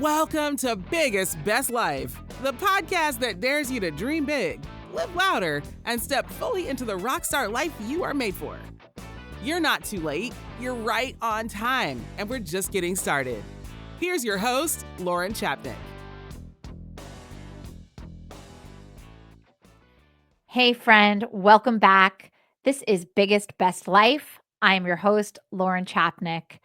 Welcome to Biggest Best Life, the podcast that dares you to dream big, live louder, and step fully into the rockstar life you are made for. You're not too late, you're right on time, and we're just getting started. Here's your host, Lauren Chapnick. Hey friend, welcome back. This is Biggest Best Life. I'm your host, Lauren Chapnick.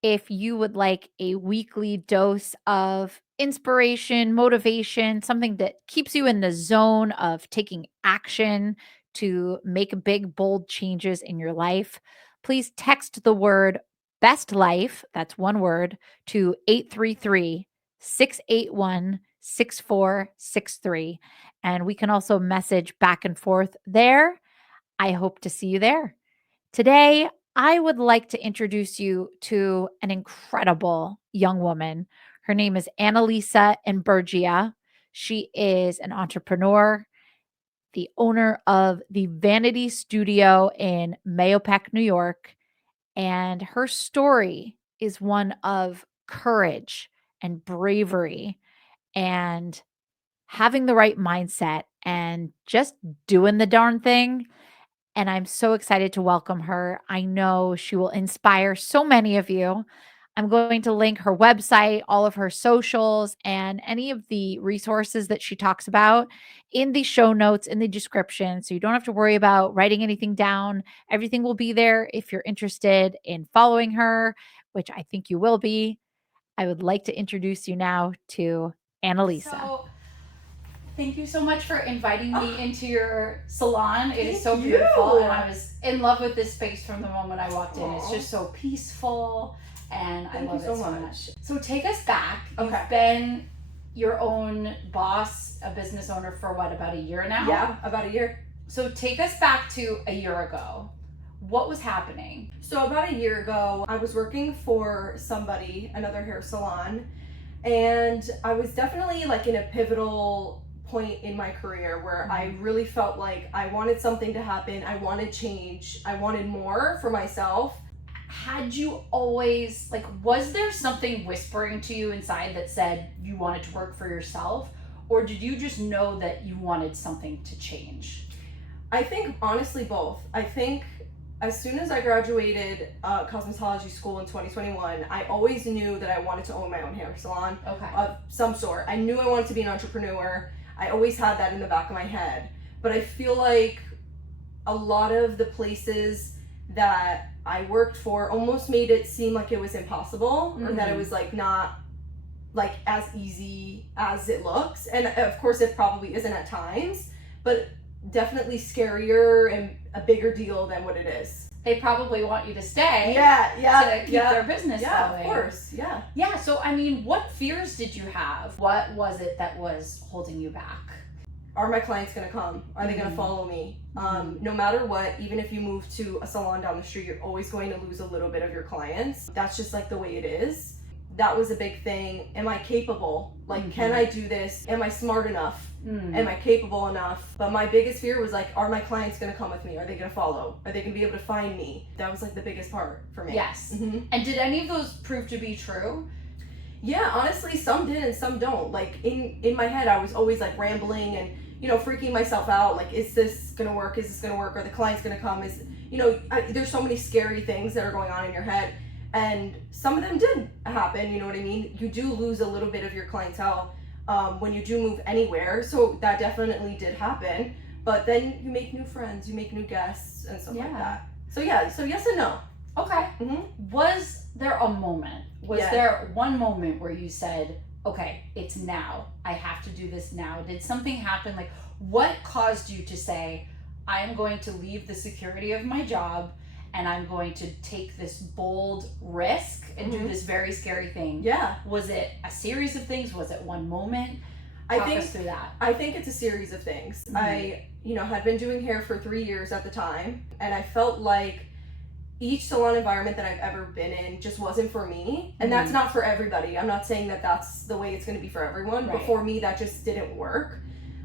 If you would like a weekly dose of inspiration, motivation, something that keeps you in the zone of taking action to make big, bold changes in your life, please text the word best life, that's one word, to 833-681-6463. And we can also message back and forth there. I hope to see you there. Today, I would like to introduce you to an incredible young woman. Her name is Annalisa Imburgia. She is an entrepreneur, the owner of the Vanity Studio in Mahopac, New York. And her story is one of courage and bravery and having the right mindset and just doing the darn thing. And I'm so excited to welcome her. I know she will inspire so many of you. I'm going to link her website, all of her socials, and any of the resources that she talks about in the show notes, in the description. So you don't have to worry about writing anything down. Everything will be there if you're interested in following her, which I think you will be. I would like to introduce you now to Annalisa. So, thank you so much for inviting me into your salon. It is so beautiful, and I was in love with this space from the moment I walked in. It's just so peaceful, and I love it so much. So take us back. You've been your own boss, a business owner for what, about a year now? Yeah, about a year. So take us back to a year ago. What was happening? So about a year ago, I was working for somebody, another hair salon, and I was definitely like in a pivotal point in my career where I really felt like I wanted something to happen. I wanted change. I wanted more for myself. Had you always, was there something whispering to you inside that said you wanted to work for yourself? Or did you just know that you wanted something to change? I think honestly both. I think as soon as I graduated cosmetology school in 2021, I always knew that I wanted to own my own hair salon of some sort. I knew I wanted to be an entrepreneur. I always had that in the back of my head. But I feel like a lot of the places that I worked for almost made it seem like it was impossible, or that it was like not like as easy as it looks. And of course it probably isn't at times, but definitely scarier and a bigger deal than what it is. They probably want you to stay. To keep their business going. Yeah, of course. Yeah, so I mean, what fears did you have? What was it that was holding you back? Are my clients going to come? Are they going to follow me? No matter what, even if you move to a salon down the street, you're always going to lose a little bit of your clients. That's just like the way it is. That was a big thing. Am I capable? Can I do this? Am I smart enough? Am I capable enough? But my biggest fear was are my clients going to come with me? Are they going to follow? Are they going to be able to find me? That was the biggest part for me. Yes. And did any of those prove to be true? Yeah, honestly, some did and some don't. In my head, I was always rambling and freaking myself out. Is this gonna work? Is this gonna work? Are the clients gonna come? There's so many scary things that are going on in your head, and some of them did happen. You know what I mean? You do lose a little bit of your clientele when you do move anywhere, so that definitely did happen. But then you make new friends, you make new guests, and stuff like that. So yes and no. Okay. Was there a moment? Was there one moment where you said, okay, it's now. I have to do this now. Did something happen? What caused you to say, I am going to leave the security of my job and I'm going to take this bold risk and do this very scary thing? Yeah. Was it a series of things? Was it one moment? Talk us through that. I think it's a series of things. I, had been doing hair for 3 years at the time, and I felt like each salon environment that I've ever been in just wasn't for me. And that's not for everybody. I'm not saying that that's the way it's going to be for everyone, but for me, that just didn't work.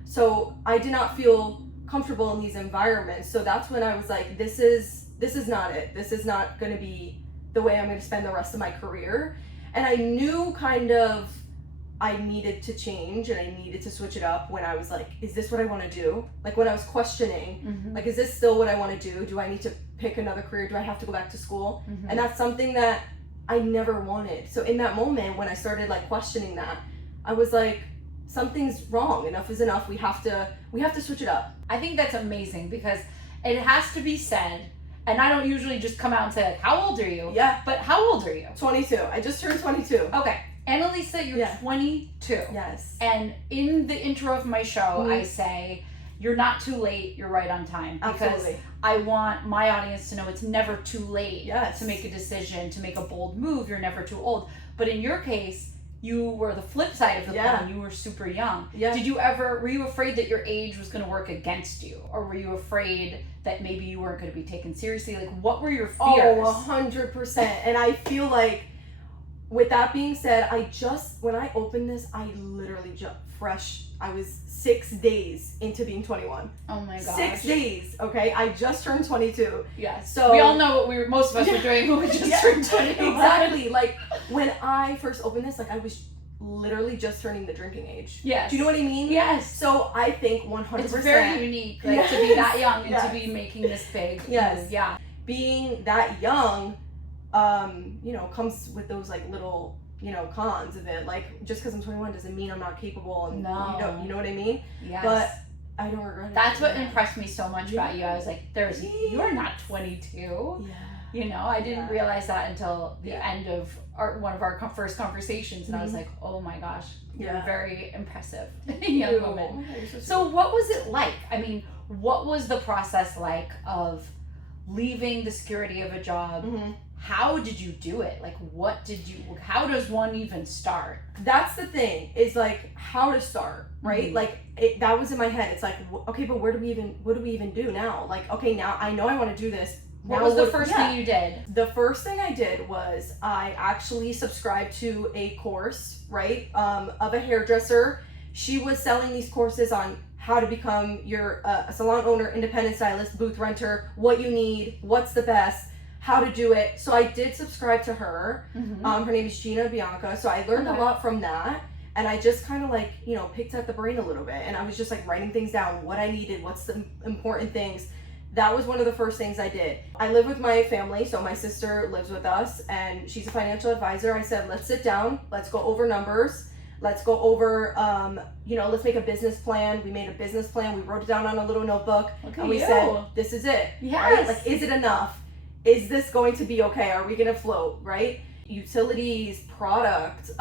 So I did not feel comfortable in these environments. So that's when I was like, this is not it. This is not going to be the way I'm going to spend the rest of my career. And I knew kind of I needed to change and I needed to switch it up when I was like, is this what I want to do? Like when I was questioning, like, is this still what I want to do? Do I need to pick another career? Do I have to go back to school? And that's something that I never wanted. So in that moment when I started like questioning that, I was like, something's wrong. Enough is enough. We have to switch it up. I think that's amazing because it has to be said, and I don't usually just come out and say like, how old are you? Yeah. But how old are you? 22. I just turned 22. Okay. Annalisa, you're 22. Yes. And in the intro of my show, I say, you're not too late, you're right on time. Because Absolutely. I want my audience to know it's never too late Yes. to make a decision, to make a bold move. You're never too old. But in your case, you were the flip side of the coin. You were super young. Yeah. Were you afraid that your age was going to work against you? Or were you afraid that maybe you weren't going to be taken seriously? Like, what were your fears? Oh, 100%. And I feel like, with that being said, when I opened this, I literally just I was 6 days into being 21. Oh my gosh. 6 days, okay? I just turned 22. Yes. So we all know what most of us were doing when we just turned 21. Exactly. Like, when I first opened this, like, I was literally just turning the drinking age. Yes. Do you know what I mean? Yes. So I think 100%. It's very unique, like, to be that young and to be making this big move. Yeah. Being that young, comes with those like little, cons of it. Like, just because I'm 21 doesn't mean I'm not capable. And No. you know what I mean? Yes. But I don't regret it. That's what impressed me so much about you. I was like, you're not 22. Yeah. I didn't realize that until the end of one of our first conversations, and I was like, oh my gosh, you're very impressive young woman. So what was it like? I mean, what was the process like of leaving the security of a job? How did you do it? Like, how does one even start? That's the thing, is like how to start, right? Like, that was in my head. It's like, okay, but what do we even do now? Like, okay, now I know I want to do this. What was the first thing you did? The first thing I did was I actually subscribed to a course, right, of a hairdresser. She was selling these courses on how to become a salon owner, independent stylist, booth renter, what you need, what's the best, how to do it. So I did subscribe to her. Her name is Gina Bianca. So I learned a lot from that. And I just kind of like, picked at the brain a little bit. And I was just like writing things down, what I needed, what's the important things. That was one of the first things I did. I live with my family, so my sister lives with us, and she's a financial advisor. I said, let's sit down, let's go over numbers, let's go over, let's make a business plan. We made a business plan, we wrote it down on a little notebook, and we said, this is it. Yes. Right? Like, is it enough? Is this going to be okay? Are we gonna float, right? Utilities, product,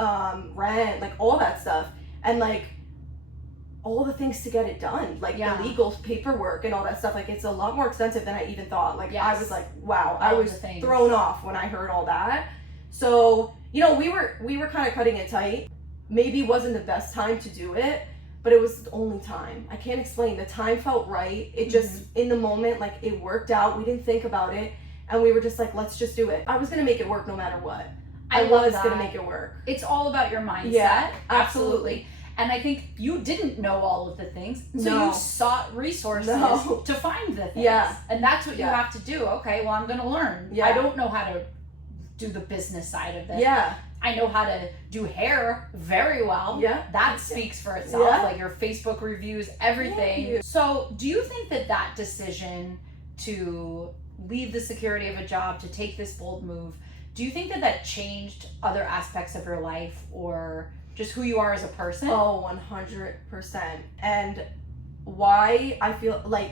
rent, like all that stuff. And like, all the things to get it done, like the legal paperwork and all that stuff. Like, it's a lot more expensive than I even thought. Like, I was like, wow, I was thrown off when I heard all that. So, we were kind of cutting it tight. Maybe wasn't the best time to do it, but it was the only time. I can't explain. The time felt right. It just, in the moment, like, it worked out. We didn't think about it. And we were just like, let's just do it. I was going to make it work no matter what. I was going to make it work. It's all about your mindset. Yeah, absolutely. And I think you didn't know all of the things, so you sought resources to find the things. Yeah. And that's what you have to do. Okay, well, I'm going to learn. Yeah. I don't know how to do the business side of this. Yeah. I know how to do hair very well. Yeah. That speaks for itself. Yeah. Like your Facebook reviews, everything. So do you think that decision to leave the security of a job, to take this bold move, do you think that changed other aspects of your life or just who you are as a person? Oh, 100%. And why I feel like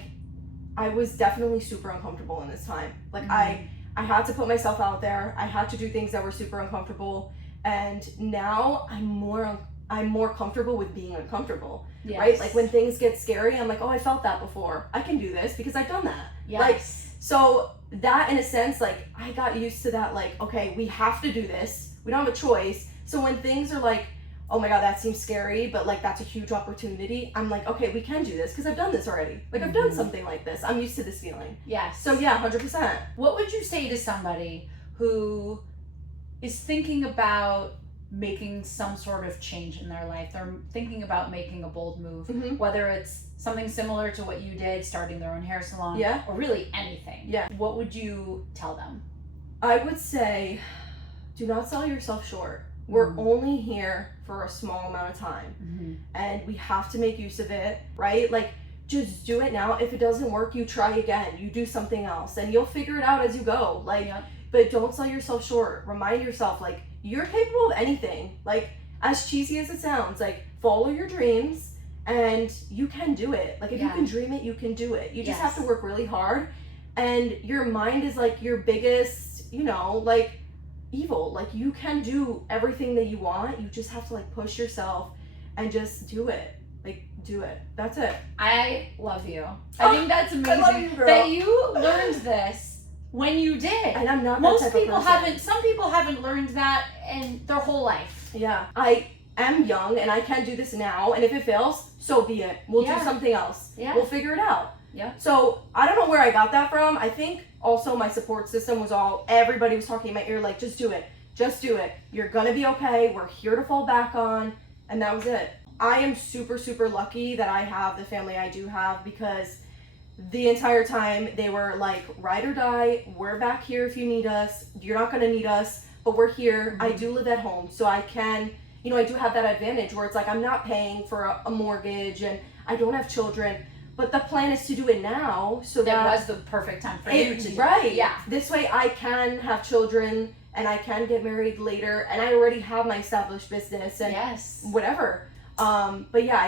I was definitely super uncomfortable in this time. Like, I had to put myself out there. I had to do things that were super uncomfortable. And now I'm more comfortable with being uncomfortable. Yes. Right? Like, when things get scary, I'm like, oh, I felt that before. I can do this because I've done that. Yes. Like, so that, in a sense, like, I got used to that. Like, okay, we have to do this. We don't have a choice. So when things are like, oh my God, that seems scary, but like, that's a huge opportunity, I'm like, okay, we can do this because I've done this already. Like, I've done something like this. I'm used to this feeling. Yes. So yeah, 100%. What would you say to somebody who is thinking about making some sort of change in their life? They're thinking about making a bold move, whether it's something similar to what you did, starting their own hair salon, or really anything. Yeah. What would you tell them? I would say, do not sell yourself short. We're only here for a small amount of time, and we have to make use of it, right? Like, just do it now. If it doesn't work, you try again. You do something else, and you'll figure it out as you go. Like, but don't sell yourself short. Remind yourself, like, you're capable of anything. Like, as cheesy as it sounds, like, follow your dreams, and you can do it. Like, if you can dream it, you can do it. You just have to work really hard, and your mind is like your biggest, you know, like, evil. Like, you can do everything that you want. You just have to, like, push yourself and just do it. Like, do it. That's it. I love you. I think that's amazing. I love you, girl. That you learned this when you did. And I'm not Most that type people of person. haven't. Some people haven't learned that in their whole life. Yeah. I am young and I can do this now. And if it fails, so be it. We'll do something else. Yeah. We'll figure it out. Yeah. So I don't know where I got that from. I think also my support system was everybody was talking in my ear, like, just do it. Just do it. You're gonna be okay. We're here to fall back on. And that was it. I am super, super lucky that I have the family I do have, because the entire time they were like, ride or die, we're back here if you need us. You're not gonna need us, but we're here. I do live at home, so I can, you know, I do have that advantage where it's like I'm not paying for a mortgage and I don't have children. But the plan is to do it now, so that was the perfect time for you to do right. it. Yeah. This way I can have children and I can get married later, and I already have my established business and whatever. But yeah,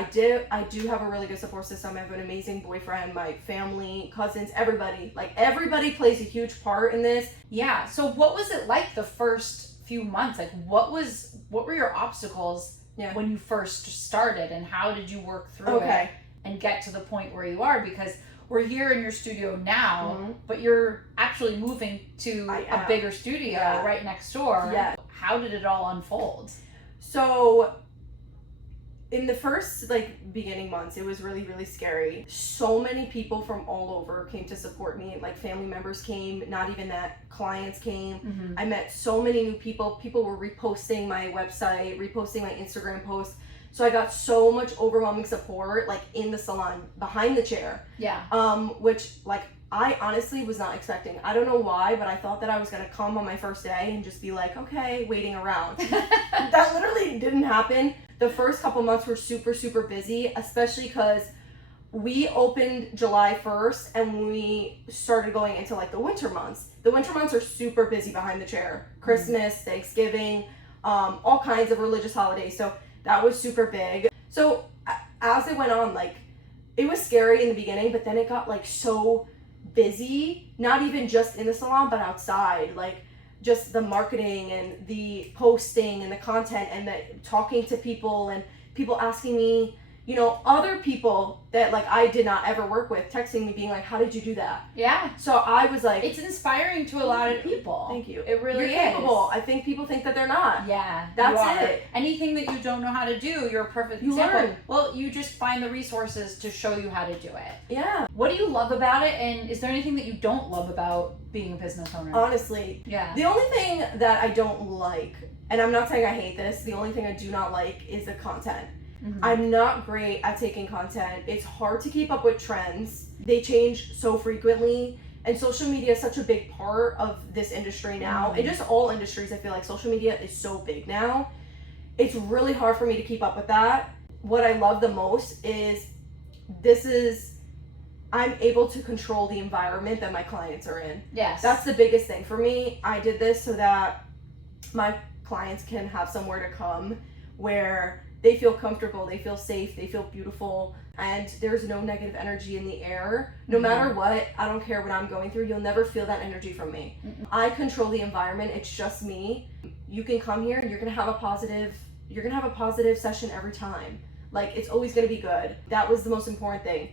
I do have a really good support system. I have an amazing boyfriend, my family, cousins, everybody. Like, everybody plays a huge part in this. Yeah. So what was it like the first few months? Like, what were your obstacles when you first started, and how did you work through it and get to the point where you are? Because we're here in your studio now, but you're actually moving to a bigger studio right next door. Yeah. How did it all unfold? So in the first, like, beginning months, it was really, really scary. So many people from all over came to support me. Like, family members came, not even that, clients came. I met so many new people. People were reposting my website, reposting my Instagram posts. So I got so much overwhelming support, like, in the salon, behind the chair. Yeah. Which, like, I honestly was not expecting. I don't know why, but I thought that I was going to come on my first day and just be like, okay, waiting around. That literally didn't happen. The first couple months were super, super busy, especially because we opened July 1st and we started going into, like, the winter months. The winter months are super busy behind the chair. Christmas, Thanksgiving, all kinds of religious holidays. So that was super big. So as it went on, like, it was scary in the beginning, but then it got, like, so busy, not even just in the salon, but outside. Like, just the marketing and the posting and the content and the talking to people and people asking me, you know, other people that, like, I did not ever work with, texting me being like, how did you do that? Yeah. So I was like, it's inspiring to a lot of people. Thank you. It really You're capable. I think people think that they're not. Yeah. That's it. Anything that you don't know how to do, you're a perfect example. Learn. Well, you just find the resources to show you how to do it. Yeah. What do you love about it? And is there anything that you don't love about being a business owner? Honestly. Yeah. The only thing that I don't like, and I'm not saying I hate this, the only thing I do not like is the content. I'm not great at taking content. It's hard to keep up with trends. They change so frequently. And social media is such a big part of this industry now. And just all industries, I feel like social media is so big now. It's really hard for me to keep up with that. What I love the most is I'm able to control the environment that my clients are in. Yes. That's the biggest thing for me. I did this so that my clients can have somewhere to come where they feel comfortable, they feel safe, they feel beautiful, and there's no negative energy in the air. No matter what, I don't care what I'm going through, you'll never feel that energy from me. I control the environment, it's just me. You can come here and you're gonna have a positive session every time. Like, it's always gonna be good. That was the most important thing.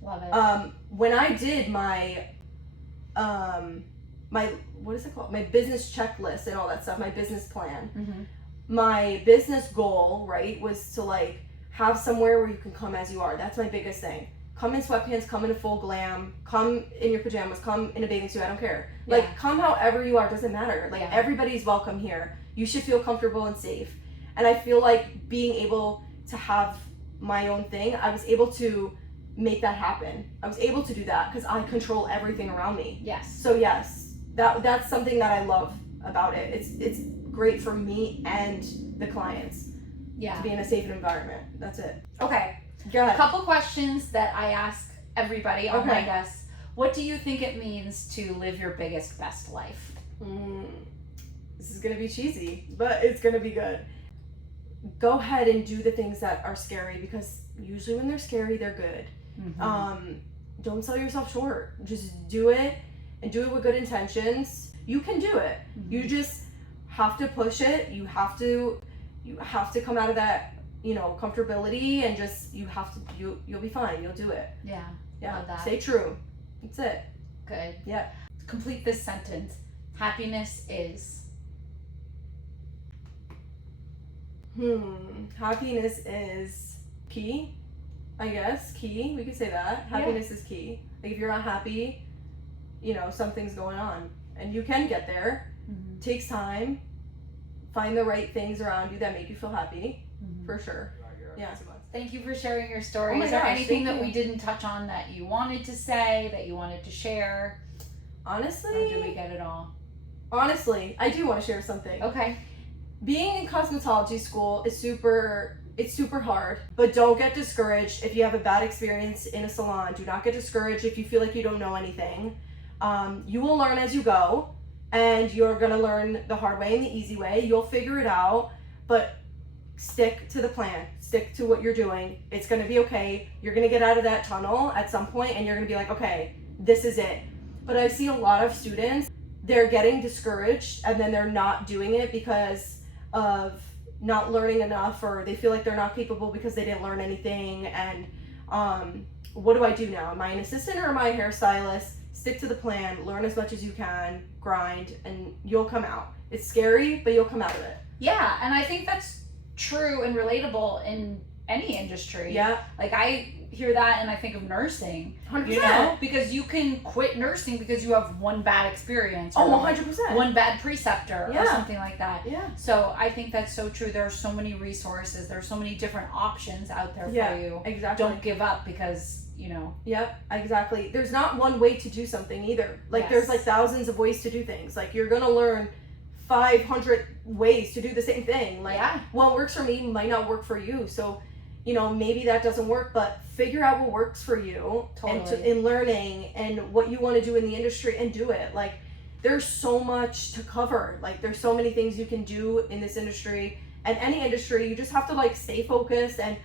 Love it. When I did my what is it called? My business checklist and all that stuff, my business plan. My business goal, right, was to, like, have somewhere where you can come as you are. That's my biggest thing. Come in sweatpants, come in a full glam, come in your pajamas, come in a bathing suit, I don't care. Yeah. Like, come however you are, doesn't matter. Like, everybody's welcome here. You should feel comfortable and safe. And I feel like being able to have my own thing, I was able to make that happen. I was able to do that because I control everything around me. Yes. So yes, that's something that I love about it. It's great for me and the clients. Yeah. To be in a safe environment. That's it. Okay. Go ahead. A couple questions that I ask everybody on my guests. What do you think it means to live your biggest, best life? This is going to be cheesy, but it's going to be good. Go ahead and do the things that are scary, because usually when they're scary, they're good. Don't sell yourself short. Just do it, and do it with good intentions. You can do it. You just have to push it. You have to come out of that, comfortability, and just you'll be fine. You'll do it. Yeah. Yeah. Love that. Stay true. That's it. Good. Yeah. Complete this sentence. Happiness is. Happiness is key, I guess. Key. We could say that. Happiness is key. Like, if you're not happy, something's going on, and you can get there. Takes time. Find the right things around you that make you feel happy. For sure. Yeah. Thank you for sharing your story. Oh my Is there gosh, anything that thank we didn't touch on that you wanted to say, that you wanted to share? Honestly, or did we get it all? Honestly, I do want to share something. Okay. Being in cosmetology school is super hard, but don't get discouraged if you have a bad experience in a salon. Do not get discouraged if you feel like you don't know anything. You will learn as you go, and you're going to learn the hard way and the easy way. You'll figure it out, but stick to the plan. Stick to what you're doing. It's going to be okay. You're going to get out of that tunnel at some point, and you're going to be like, okay, this is it. But I see a lot of students, they're getting discouraged, and then they're not doing it because of not learning enough, or they feel like they're not capable because they didn't learn anything. And what do I do now? Am I an assistant or am I a hairstylist? Stick to the plan, learn as much as you can, grind, and you'll come out. It's scary, but you'll come out of it. Yeah, and I think that's true and relatable in any industry. Yeah. Like, I hear that and I think of nursing. 100%. Because you can quit nursing because you have one bad experience. Or 100%. One bad preceptor or something like that. Yeah. So I think that's so true. There are so many resources. There are so many different options out there for you. Exactly. Don't give up because, Yep, exactly. There's not one way to do something either. Like, there's like thousands of ways to do things. Like, you're going to learn 500 ways to do the same thing. Like, what works for me might not work for you. So, maybe that doesn't work, but figure out what works for you. Totally. In learning and what you want to do in the industry, and do it. Like, there's so much to cover. Like, there's so many things you can do in this industry, and any industry. You just have to, like, stay focused and,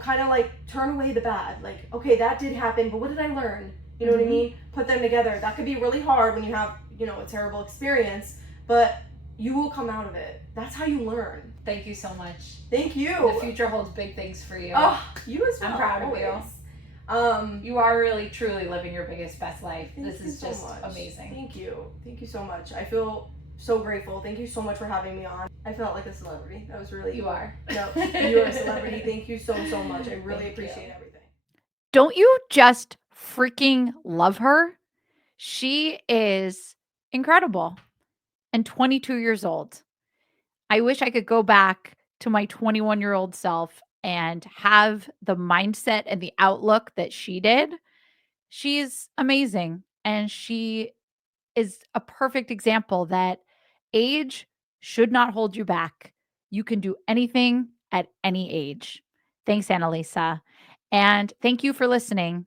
kind of, like, turn away the bad. Like, okay, that did happen, but what did I learn? You know what I mean? Put them together. That could be really hard when you have, a terrible experience, but you will come out of it. That's how you learn. Thank you so much. Thank you. The future holds big things for you. Oh, you as well. I'm proud of you. You are really, truly living your biggest, best life. This is just amazing. Thank you. Thank you so much. I feel so grateful. Thank you so much for having me on. I felt like a celebrity. That was really... You are. No, you're a celebrity. Thank you so much. I really appreciate everything. Don't you just freaking love her? She is incredible and 22 years old. I wish I could go back to my 21-year-old self and have the mindset and the outlook that she did. She's amazing. And she is a perfect example that age should not hold you back. You can do anything at any age. Thanks, Annalisa. And thank you for listening.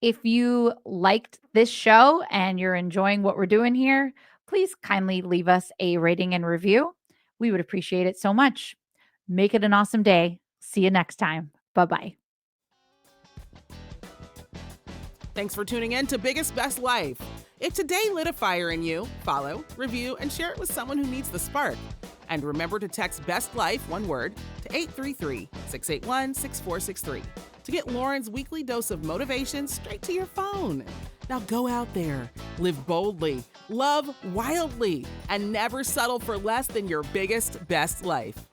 If you liked this show and you're enjoying what we're doing here, please kindly leave us a rating and review. We would appreciate it so much. Make it an awesome day. See you next time. Bye-bye. Thanks for tuning in to Biggest Best Life. If today lit a fire in you, follow, review, and share it with someone who needs the spark. And remember to text Best Life, one word, to 833-681-6463 to get Lauren's weekly dose of motivation straight to your phone. Now go out there, live boldly, love wildly, and never settle for less than your biggest, best life.